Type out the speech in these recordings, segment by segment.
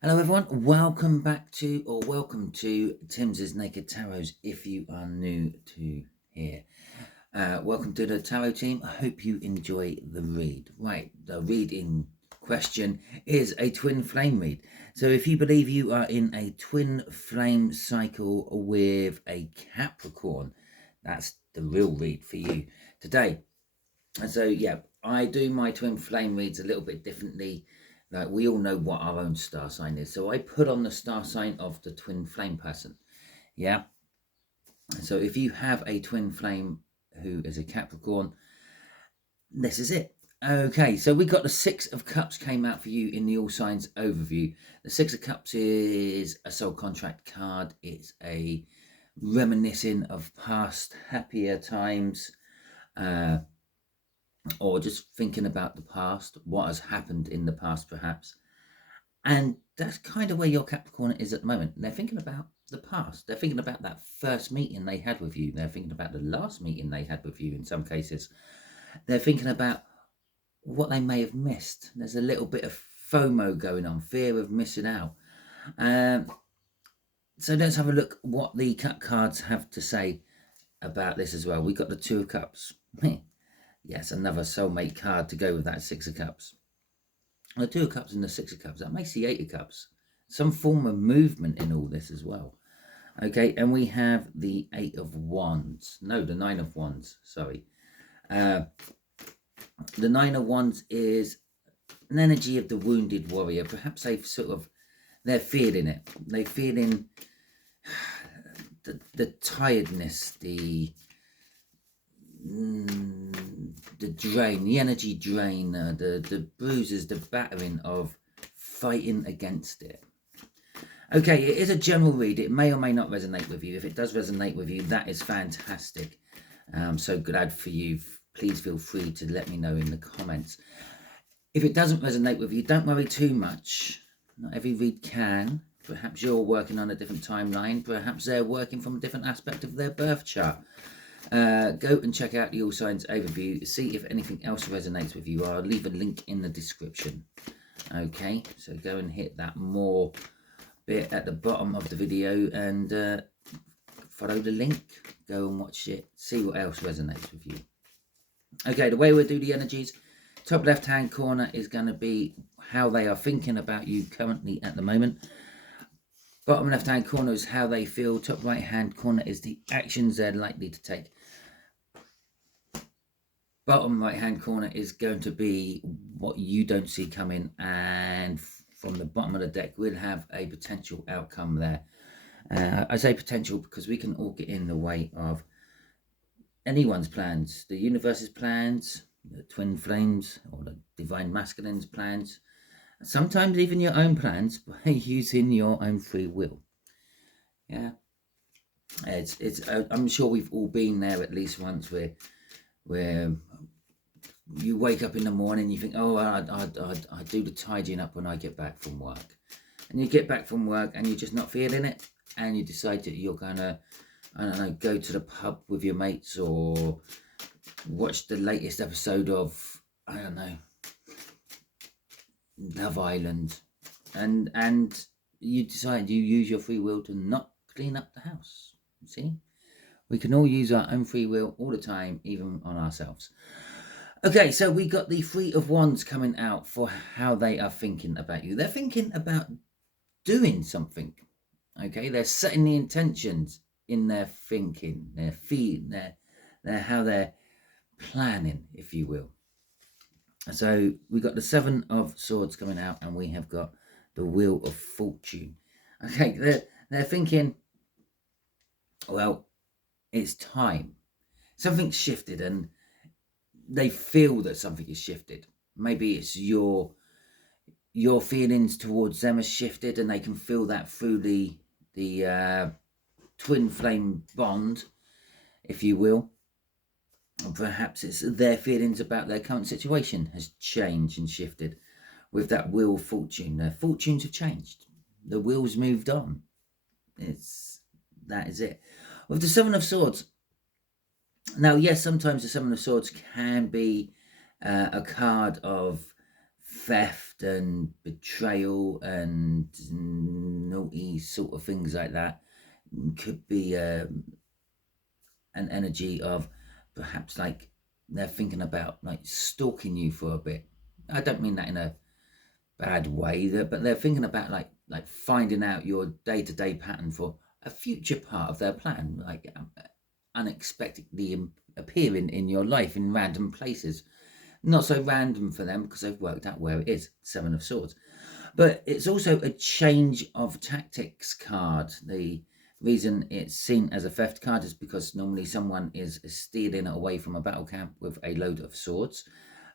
Hello everyone, welcome to Timsy Naked Tarot if you are new to here. Welcome to the tarot team. I hope you enjoy the read. Right, the read in question is a twin flame read. So if you believe you are in a twin flame cycle with a Capricorn, that's the real read for you today. And so yeah, I do my twin flame reads a little bit differently. Like, we all know what our own star sign is, so I put on the star sign of the twin flame person. Yeah. So if you have a twin flame who is a Capricorn, this is it. Okay, so we got the Six of Cups came out for you in the All Signs overview. The Six of Cups is a soul contract card. It's a reminiscing of past happier times, or just thinking about the past, what has happened in the past perhaps. And that's kind of where your Capricorn is at the moment. They're thinking about the past. They're thinking about that first meeting they had with you. They're thinking about the last meeting they had with you in some cases. They're thinking about what they may have missed. There's a little bit of FOMO going on, fear of missing out. So let's have a look what the cut cards have to say about this as well. We got the Two of Cups. Yes, another soulmate card to go with that Six of Cups. The Two of Cups and the Six of Cups, that makes the Eight of Cups. Some form of movement in all this as well. Okay, and we have the Eight of Wands. No, the Nine of Wands, sorry. The Nine of Wands is an energy of the wounded warrior. Perhaps they're feeling it. They're feeling the tiredness, the drain, the energy drain, the bruises, the battering of fighting against it. Okay, it is a general read. It may or may not resonate with you. If it does resonate with you, that is fantastic. So glad for you. Please feel free to let me know in the comments. If it doesn't resonate with you, don't worry too much. Not every read can. Perhaps you're working on a different timeline. Perhaps they're working from a different aspect of their birth chart. Go and check out the All Signs overview. See if anything else resonates with you. I'll leave a link in the description. Okay, so go and hit that more bit at the bottom of the video and follow the link. Go and watch it. See what else resonates with you. Okay, the way we'll do the energies. Top left hand corner is going to be how they are thinking about you currently at the moment. Bottom left hand corner is how they feel. Top right hand corner is the actions they're likely to take. Bottom right hand corner is going to be what you don't see coming, and from the bottom of the deck we'll have a potential outcome there. I say potential because we can all get in the way of anyone's plans, the universe's plans, the twin flames or the divine masculine's plans, sometimes even your own plans by using your own free will. Yeah, I'm sure we've all been there at least once, where you wake up in the morning, you think, oh, I do the tidying up when I get back from work, and you get back from work and you're just not feeling it, and you decide that you're gonna, I don't know, go to the pub with your mates or watch the latest episode of, I don't know, Love Island, and you decide you use your free will to not clean up the house. See, we can all use our own free will all the time, even on ourselves. Okay, so we got the Three of Wands coming out for how they are thinking about you. They're thinking about doing something. Okay, they're setting the intentions in their thinking, their feeling, their how they're planning, if you will. So we got the Seven of Swords coming out, and we have got the Wheel of Fortune. Okay, they're thinking, well, it's time. Something's shifted, and they feel that something is shifted. Maybe it's your feelings towards them has shifted, and they can feel that through the twin flame bond, if you will. Or perhaps it's their feelings about their current situation has changed and shifted with that Wheel of Fortune. Their fortunes have changed. The wheel's moved on. That is it. With the Seven of Swords, now, yes, sometimes the Seven of Swords can be a card of theft and betrayal and naughty sort of things like that. Could be an energy of perhaps like they're thinking about like stalking you for a bit. I don't mean that in a bad way, but they're thinking about like finding out your day-to-day pattern for a future part of their plan, like unexpectedly appearing in your life in random places. Not so random for them because they've worked out where it is, Seven of Swords. But it's also a change of tactics card. The reason it's seen as a theft card is because normally someone is stealing away from a battle camp with a load of swords.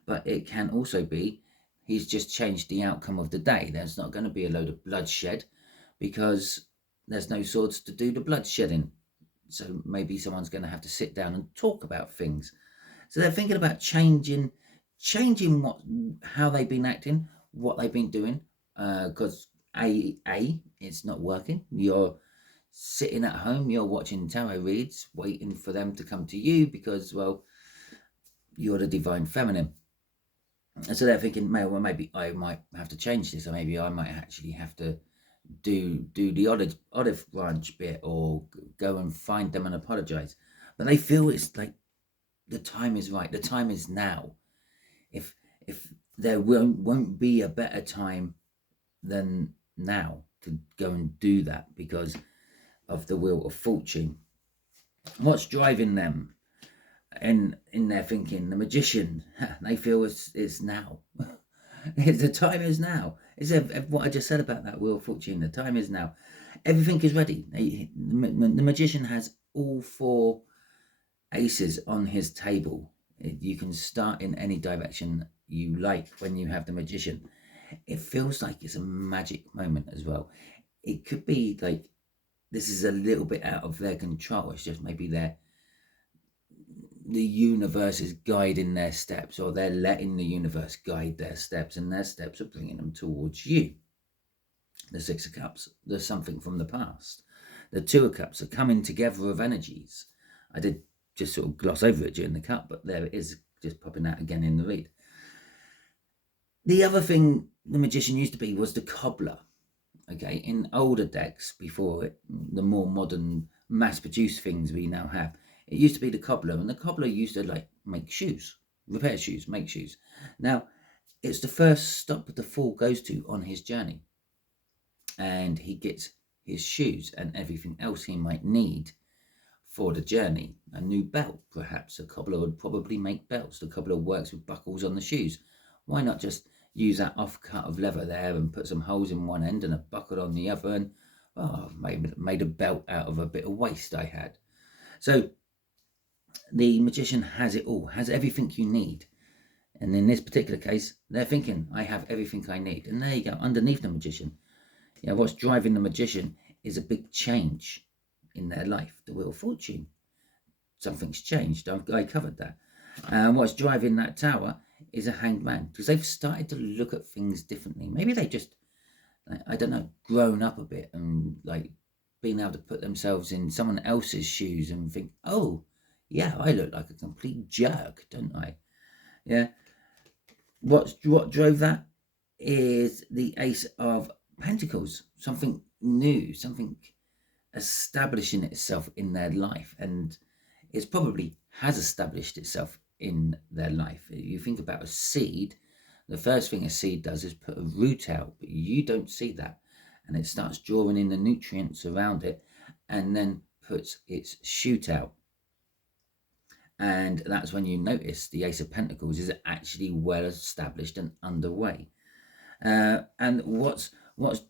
But it can also be he's just changed the outcome of the day. There's not going to be a load of bloodshed because there's no swords to do the bloodshedding. So maybe someone's going to have to sit down and talk about things. So they're thinking about changing how they've been acting, what they've been doing, because it's not working. You're sitting at home, you're watching tarot reads, waiting for them to come to you because, well, you're the divine feminine. And so they're thinking, well, maybe I might have to change this, or maybe I might actually have to do the olive branch bit, or go and find them and apologize. But they feel it's like the time is right. The time is now. If there won't be a better time than now to go and do that because of the Wheel of Fortune. What's driving them in their thinking? The Magician. They feel it's now. The time is now. It's what I just said about that Wheel of Fortune. The time is now. Everything is ready. The Magician has all 4 aces on his table. You can start in any direction you like when you have the Magician. It feels like it's a magic moment as well. It could be like this is a little bit out of their control. It's just maybe the universe is guiding their steps, or they're letting the universe guide their steps, and their steps are bringing them towards you. The Six of Cups, there's something from the past. The Two of Cups are coming together of energies. I did just sort of gloss over it during the cut, but there it is, just popping out again in the read. The other thing the Magician used to be was the Cobbler. Okay, in older decks before it, the more modern mass-produced things we now have, it used to be the Cobbler, and the Cobbler used to like make shoes, repair shoes, make shoes. Now, it's the first stop the Fool goes to on his journey, and he gets his shoes and everything else he might need for the journey. A new belt, perhaps. A Cobbler would probably make belts. The Cobbler works with buckles on the shoes. Why not just use that off-cut of leather there and put some holes in one end and a buckle on the other, and made a belt out of a bit of waste I had. So the Magician has it all, has everything you need. And in this particular case, they're thinking, I have everything I need. And there you go, underneath the Magician. What's driving the Magician is a big change in their life. The Wheel of Fortune. Something's changed. I covered that. And what's driving that Tower is a Hanged Man, because they've started to look at things differently. Maybe they just, I don't know, grown up a bit and like being able to put themselves in someone else's shoes and think, oh, yeah, I look like a complete jerk, don't I? Yeah. What drove that is the Ace of Pentacles. Something new, something establishing itself in their life, and it's probably has established itself in their life. You think about a seed, the first thing a seed does is put a root out, but you don't see that, and it starts drawing in the nutrients around it and then puts its shoot out. And that's when you notice the Ace of Pentacles is actually well established and underway. And what's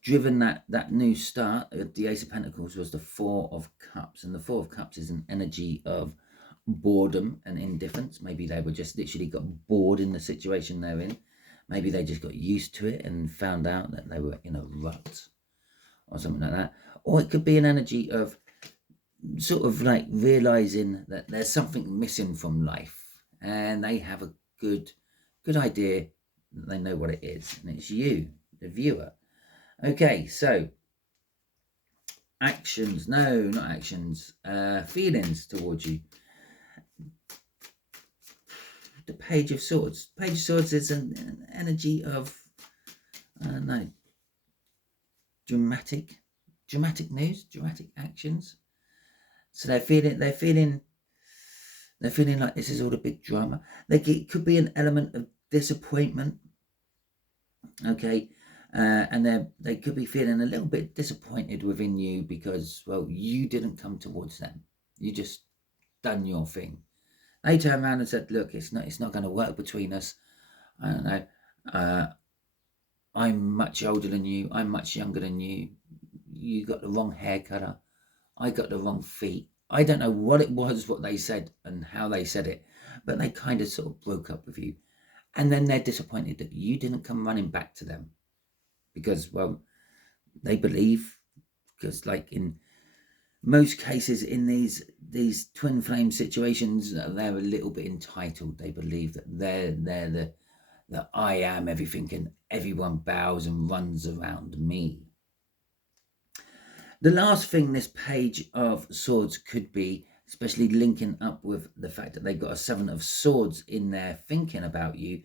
driven that new start of the Ace of Pentacles was the Four of Cups. And the Four of Cups is an energy of boredom and indifference. Maybe they were just literally got bored in the situation they're in. Maybe they just got used to it and found out that they were in a rut or something like that. Or it could be an energy of sort of like realizing that there's something missing from life, and they have a good idea that they know what it is, and it's you, the viewer. Okay, so actions, no, not actions, feelings towards you. The Page of Swords. Page of Swords is an energy of no, dramatic news, dramatic actions. So they're feeling like this is all a big drama. It could be an element of disappointment. Okay. And they could be feeling a little bit disappointed within you because, well, you didn't come towards them. You just done your thing. They turned around and said, look, it's not going to work between us. I don't know. I'm much older than you. I'm much younger than you. You got the wrong hair cutter. I got the wrong feet. I don't know what it was, what they said and how they said it, but they kind of sort of broke up with you. And then they're disappointed that you didn't come running back to them because, well, they believe, because like in most cases in these twin flame situations, they're a little bit entitled. They believe that they're the I am everything and everyone bows and runs around me. The last thing this Page of Swords could be, especially linking up with the fact that they've got a Seven of Swords in there thinking about you,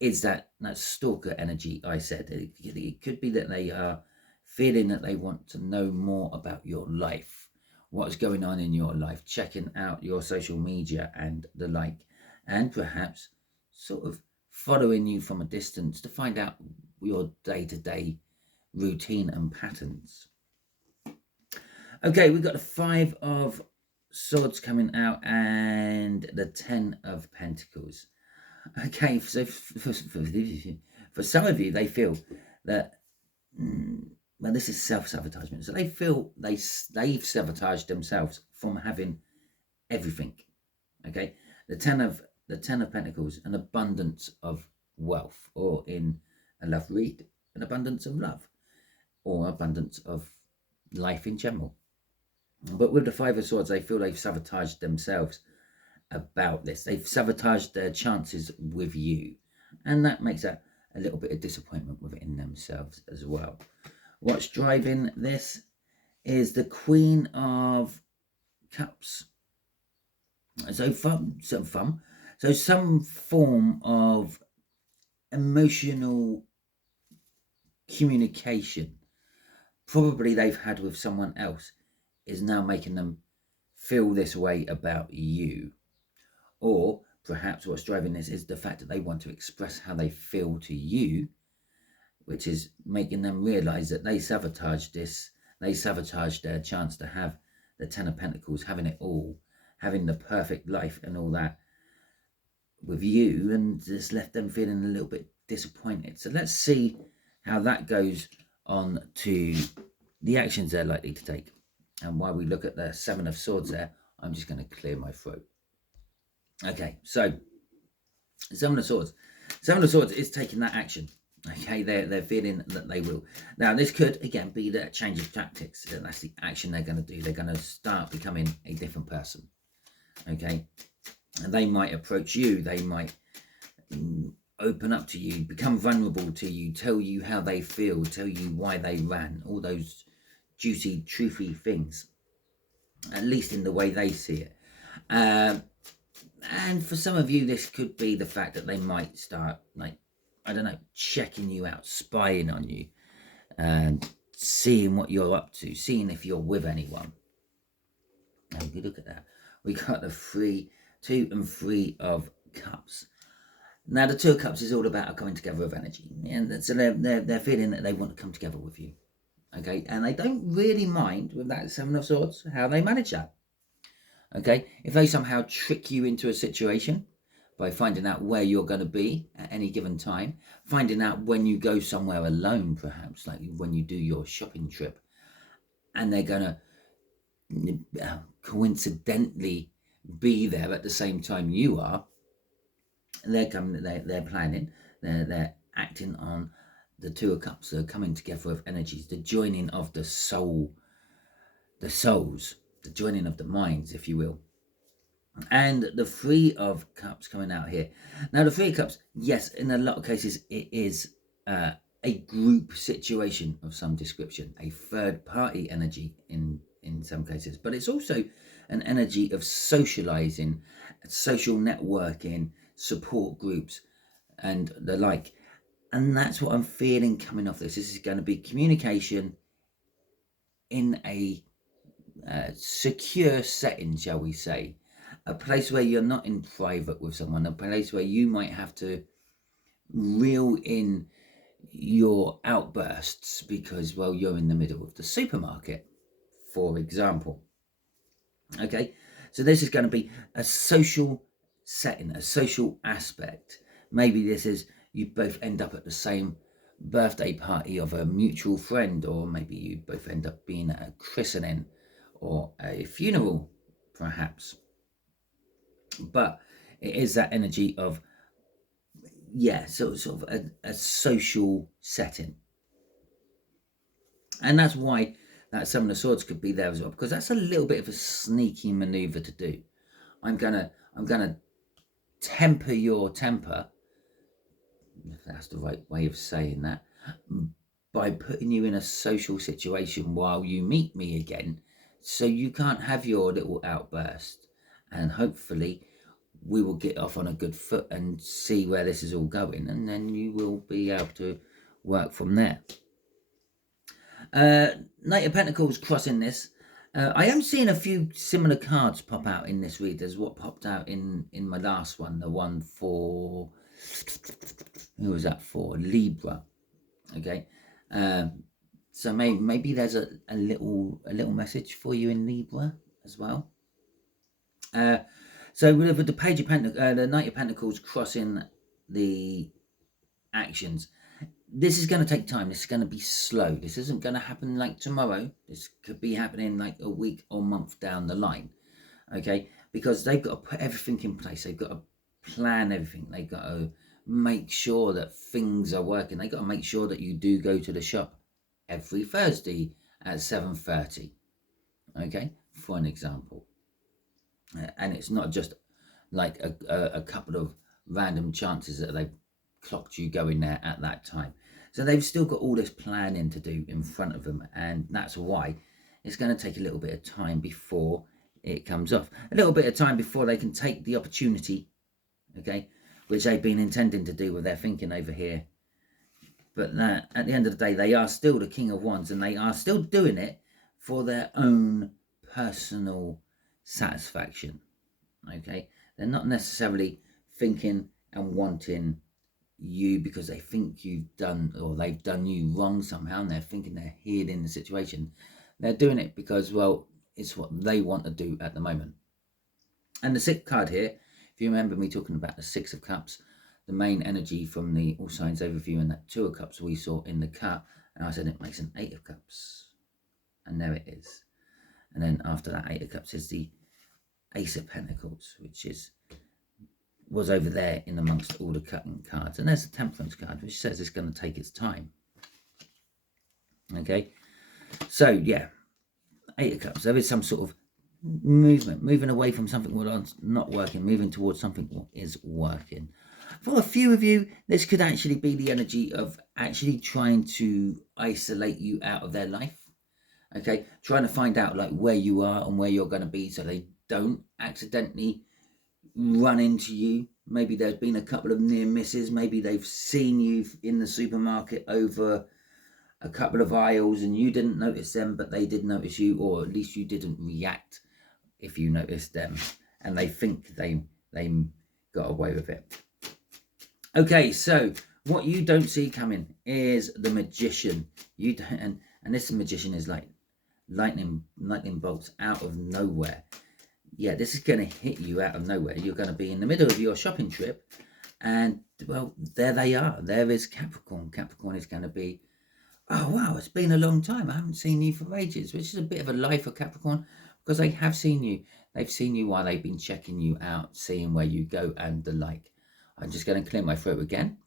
is that stalker energy I said. It could be that they are feeling that they want to know more about your life, what's going on in your life, checking out your social media and the like, and perhaps sort of following you from a distance to find out your day-to-day routine and patterns. Okay, we've got the Five of Swords coming out and the Ten of Pentacles. Okay, so for some of you, they feel that, well, this is self-sabotagement. So they feel they've sabotaged themselves from having everything. Okay, the Ten of Pentacles, an abundance of wealth, or in a love read, an abundance of love, or abundance of life in general. But with the Five of Swords, they feel they've sabotaged themselves about this. They've sabotaged their chances with you. And that makes a little bit of disappointment within themselves as well. What's driving this is the Queen of Cups. So some form of emotional communication, probably they've had with someone else, is now making them feel this way about you. Or perhaps what's driving this is the fact that they want to express how they feel to you, which is making them realize that they sabotaged this. They sabotaged their chance to have the Ten of Pentacles, having it all, having the perfect life and all that with you, and just left them feeling a little bit disappointed. So let's see how that goes on to the actions they're likely to take. And while we look at the Seven of Swords there, I'm just going to clear my throat. Okay, so Seven of Swords. Seven of Swords is taking that action. Okay, they're feeling that they will. Now, this could, again, be the change of tactics. That's the action they're going to do. They're going to start becoming a different person. Okay, and they might approach you. They might open up to you, become vulnerable to you, tell you how they feel, tell you why they ran, all those juicy, truthy things, at least in the way they see it. And for some of you, this could be the fact that they might start, like, I don't know, checking you out, spying on you, and seeing what you're up to, seeing if you're with anyone. And we look at that. We got the 2 and 3 of Cups. Now, the 2 of Cups is all about a coming together of energy. And so they're feeling that they want to come together with you. Okay, and they don't really mind with that Seven of Swords how they manage that. Okay, if they somehow trick you into a situation by finding out where you're going to be at any given time, finding out when you go somewhere alone, perhaps, like when you do your shopping trip, and they're going to coincidentally be there at the same time you are, they're planning, they're acting on the 2 of Cups. They're coming together of energies, the joining of the souls, the joining of the minds, if you will. And the 3 of Cups coming out here. Now, the 3 of Cups, yes, in a lot of cases, it is a group situation of some description, a third-party energy in some cases. But it's also an energy of socializing, social networking, support groups, and the like. And that's what I'm feeling coming off this. This is going to be communication in a secure setting, shall we say. A place where you're not in private with someone, a place where you might have to reel in your outbursts because, well, you're in the middle of the supermarket, for example. Okay, so this is going to be a social setting, a social aspect. Maybe this is you both end up at the same birthday party of a mutual friend, or maybe you both end up being at a christening or a funeral, perhaps. But it is that energy of, yeah, sort of a social setting. And that's why that Seven of Swords could be there as well, because that's a little bit of a sneaky maneuver to do. I'm gonna temper your temper, if that's the right way of saying that, by putting you in a social situation while you meet me again, so you can't have your little outburst. And hopefully we will get off on a good foot and see where this is all going, and then you will be able to work from there. Knight of Pentacles crossing this. I am seeing a few similar cards pop out in this read as what popped out in my last one, the one for, who was that for? Libra. Okay, so maybe there's a little message for you in Libra as well. So with the Page of Pentacles, the Knight of Pentacles crossing the actions, this is going to take time. This is going to be slow. This isn't going to happen like tomorrow. This could be happening like a week or month down the line. Okay, because they've got to put everything in place. They've got to plan everything. They've got to make sure that things are working. They've got to make sure that you do go to the shop every Thursday at 7:30. Okay, for an example. And it's not just like a couple of random chances that they've clocked you going there at that time. So they've still got all this planning to do in front of them, and that's why it's going to take a little bit of time before it comes off. A little bit of time before they can take the opportunity, okay, which they've been intending to do with their thinking over here. But that, at the end of the day, they are still the King of Wands, and they are still doing it for their own personal satisfaction. Okay, they're not necessarily thinking and wanting you because they think you've done, or they've done you wrong somehow, and they're thinking they're healing the situation. They're doing it because, well, it's what they want to do at the moment. And the sixth card here, if you remember me talking about the Six of Cups, the main energy from the All Signs overview and that Two of Cups we saw in the cup, and I said it makes an Eight of Cups, and there it is. And then after that Eight of Cups is the Ace of Pentacles, which was over there in amongst all the cutting cards. And there's a Temperance card, which says it's going to take its time. Okay, so yeah, Eight of Cups. There is some sort of movement, moving away from something that's not working, moving towards something that is working. For a few of you, this could actually be the energy of actually trying to isolate you out of their life. Okay, trying to find out like where you are and where you're going to be, so they don't accidentally run into you. Maybe there's been a couple of near misses. Maybe they've seen you in the supermarket over a couple of aisles and you didn't notice them, but they did notice you, or at least you didn't react if you noticed them, and they think they got away with it. Okay, so what you don't see coming is the Magician. You don't, and this Magician is like lightning bolts out of nowhere. Yeah, this is going to hit you out of nowhere. You're going to be in the middle of your shopping trip, and well, there they are. There is Capricorn. Capricorn is going to be, oh wow, it's been a long time. I haven't seen you for ages, which is a bit of a lie for Capricorn, because they have seen you. They've seen you while they've been checking you out, seeing where you go and the like. I'm just going to clear my throat again,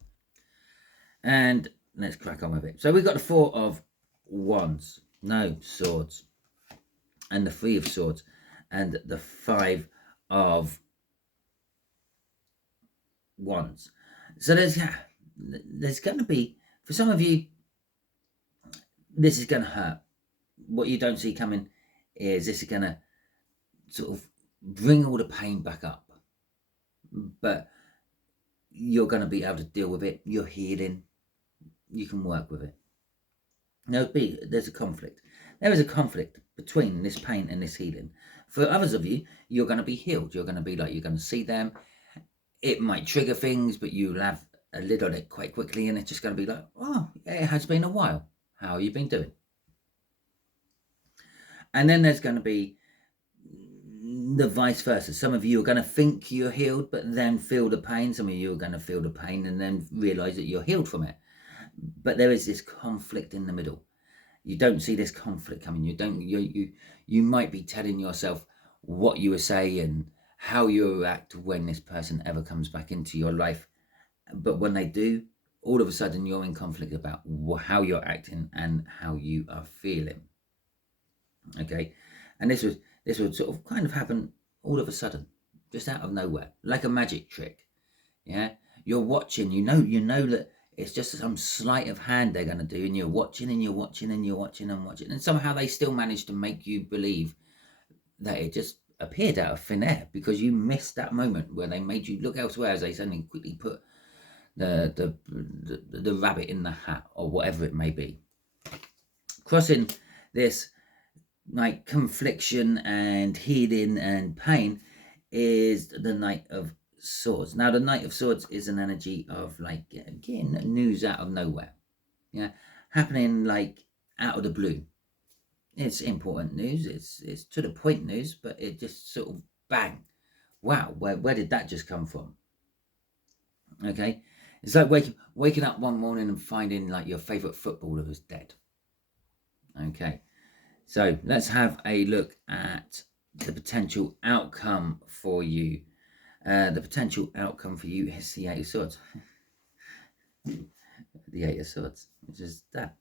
and let's crack on with it. So we've got the Four of Wands, no Swords, and the Three of Swords, and the Five of Wands. So there's going to be, for some of you, this is going to hurt. What you don't see coming is this is going to sort of bring all the pain back up, but you're going to be able to deal with it. You're healing. you can work with it. There's a conflict. There is a conflict between this pain and this healing. For others of you, you're going to be healed. You're going to be like, you're going to see them. It might trigger things, but you'll have a lid on it quite quickly, and it's just going to be like, oh, it has been a while. How have you been doing? And then there's going to be the vice versa. Some of you are going to think you're healed, but then feel the pain. Some of you are going to feel the pain and then realize that you're healed from it. But there is this conflict in the middle. You don't see this conflict coming. You might be telling yourself what you will say and how you react when this person ever comes back into your life. But when they do, all of a sudden you're in conflict about how you're acting and how you are feeling. Okay, and this would sort of kind of happen all of a sudden, just out of nowhere, like a magic trick. Yeah, you're watching, you know that it's just some sleight of hand they're going to do, and you're watching and you're watching and you're watching and watching, and somehow they still manage to make you believe that it just appeared out of thin air because you missed that moment where they made you look elsewhere as they suddenly quickly put the rabbit in the hat or whatever it may be. Crossing this like confliction and healing and pain is the Knight of Swords. Now the Knight of Swords is an energy of like, again, news out of nowhere. Yeah, happening like out of the blue. It's important news, it's to the point news, but it just sort of bang, wow, where did that just come from? Okay, it's like waking up one morning and finding like your favorite footballer was dead. Okay, so let's have a look at the potential outcome for you. The potential outcome for you is the Eight of Swords. The Eight of Swords, which is that.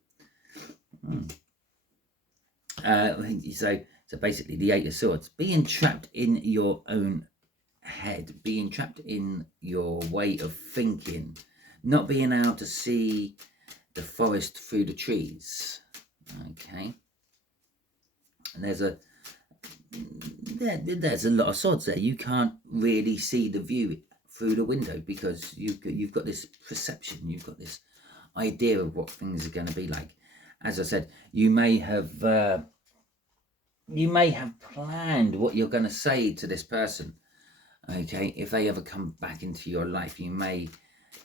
So basically the Eight of Swords, being trapped in your own head, being trapped in your way of thinking, not being able to see the forest through the trees. Okay, and there's a lot of swords there. You can't really see the view through the window because you've got this perception, you've got this idea of what things are going to be like. As I said, you may have planned what you're going to say to this person. Okay, if they ever come back into your life, you may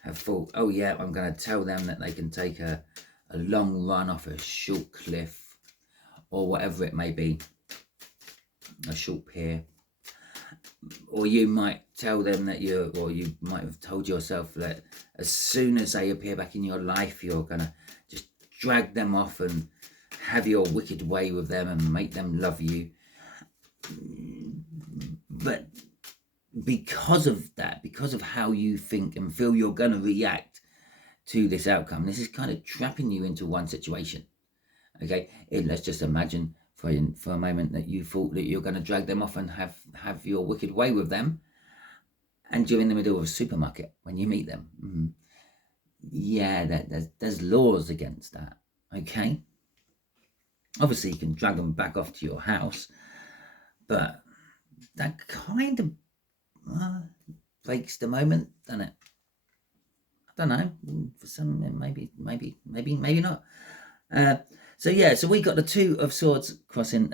have thought, oh yeah, I'm going to tell them that they can take a long run off a short cliff or whatever it may be, a short pier. Or you might tell them that you might have told yourself that as soon as they appear back in your life, you're going to just drag them off and have your wicked way with them and make them love you. But because of that, because of how you think and feel you're going to react to this outcome, this is kind of trapping you into one situation. Okay, let's just imagine for a moment that you thought that you're going to drag them off and have your wicked way with them, and you're in the middle of a supermarket when you meet them. Yeah, there's laws against that. Okay, obviously you can drag them back off to your house, but that kind of breaks the moment, doesn't it? I don't know. For some, maybe not. So we got the Two of Swords crossing,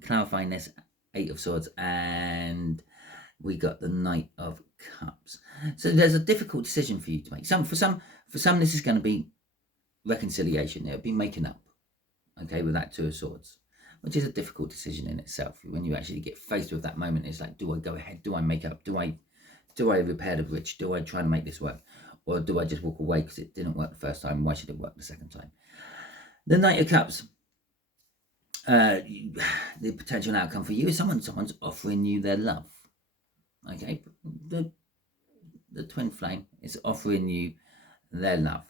clarifying this Eight of Swords, and we got the Knight of Cups. So there's a difficult decision for you to make. For some, this is going to be reconciliation. It'll be making up, okay, with that Two of Swords, which is a difficult decision in itself. When you actually get faced with that moment, it's like, do I go ahead? Do I make up? Do I repair the bridge? Do I try to make this work? Or do I just walk away because it didn't work the first time? Why should it work the second time? The Knight of Cups, the potential outcome for you is someone's offering you their love. Okay, the twin flame is offering you their love.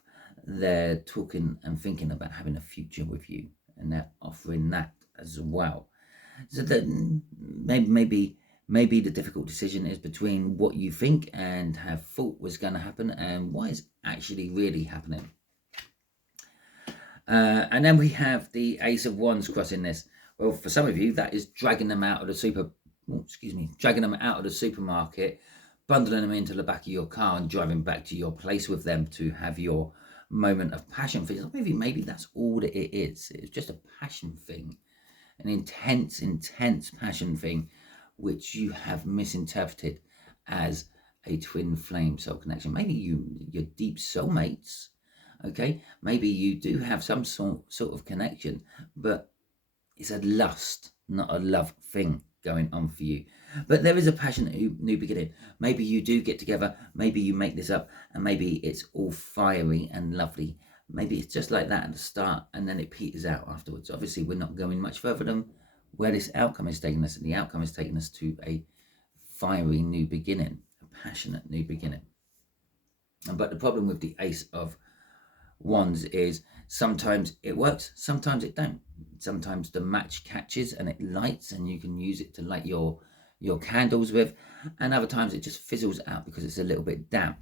They're talking and thinking about having a future with you, and they're offering that as well. So that maybe the difficult decision is between what you think and have thought was going to happen and what is actually really happening. And then we have the Ace of Wands crossing this. Well, for some of you, that is dragging them out of the supermarket, bundling them into the back of your car and driving back to your place with them to have your moment of passion for yourself. Maybe that's all that it is. It's just a passion thing, an intense passion thing, which you have misinterpreted as a twin flame soul connection. Maybe you're deep soulmates. Okay, maybe you do have some sort of connection, but it's a lust, not a love thing going on for you. But there is a passionate new beginning. Maybe you do get together, maybe you make this up, and maybe it's all fiery and lovely. Maybe it's just like that at the start, and then it peters out afterwards. Obviously, we're not going much further than where this outcome is taking us, and the outcome is taking us to a fiery new beginning, a passionate new beginning. But the problem with the Ace of Wands is sometimes it works, sometimes it don't. Sometimes the match catches and it lights, and you can use it to light your candles with, and other times it just fizzles out because it's a little bit damp.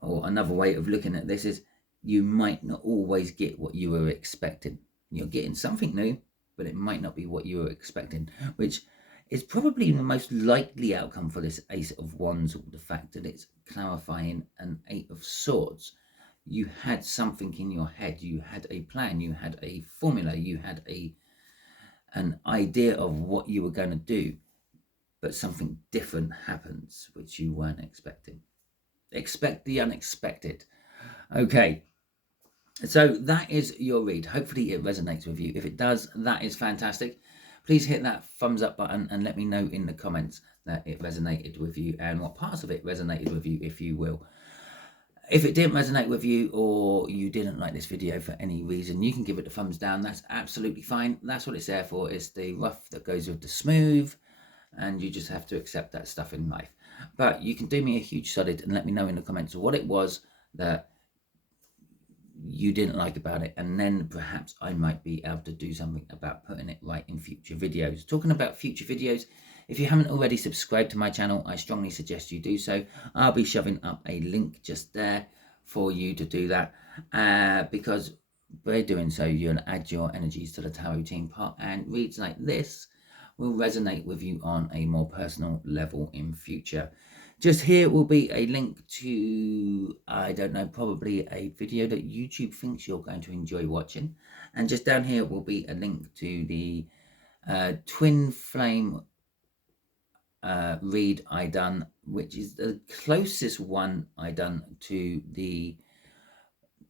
Or another way of looking at this is you might not always get what you were expecting. You're getting something new, but it might not be what you were expecting, which is probably the most likely outcome for this Ace of Wands, or the fact that it's clarifying an Eight of Swords. You had something in your head, you had a plan, you had a formula, you had an idea of what you were going to do, but something different happens which you weren't expecting. Expect the unexpected. Okay, so that is your read. Hopefully it resonates with you. If it does, that is fantastic. Please hit that thumbs up button and let me know in the comments that it resonated with you and what parts of it resonated with you, if you will. If it didn't resonate with you, or you didn't like this video for any reason, you can give it a thumbs down. That's absolutely fine. That's what it's there for. It's the rough that goes with the smooth, and you just have to accept that stuff in life. But you can do me a huge solid and let me know in the comments what it was that you didn't like about it, and then perhaps I might be able to do something about putting it right in future videos. Talking about future videos, if you haven't already subscribed to my channel, I strongly suggest you do so. I'll be shoving up a link just there for you to do that, because by doing so, you'll add your energies to the tarot team pot, and reads like this will resonate with you on a more personal level in future. Just here will be a link to, I don't know, probably a video that YouTube thinks you're going to enjoy watching. And just down here will be a link to the twin flame read I done, which is the closest one I done to the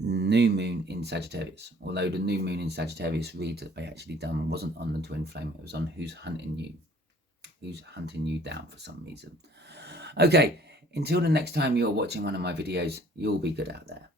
new moon in Sagittarius. Although the new moon in Sagittarius read that I actually done wasn't on the twin flame, it was on Who's Hunting You. Who's hunting you down for some reason. Okay, until the next time you're watching one of my videos, you'll be good out there.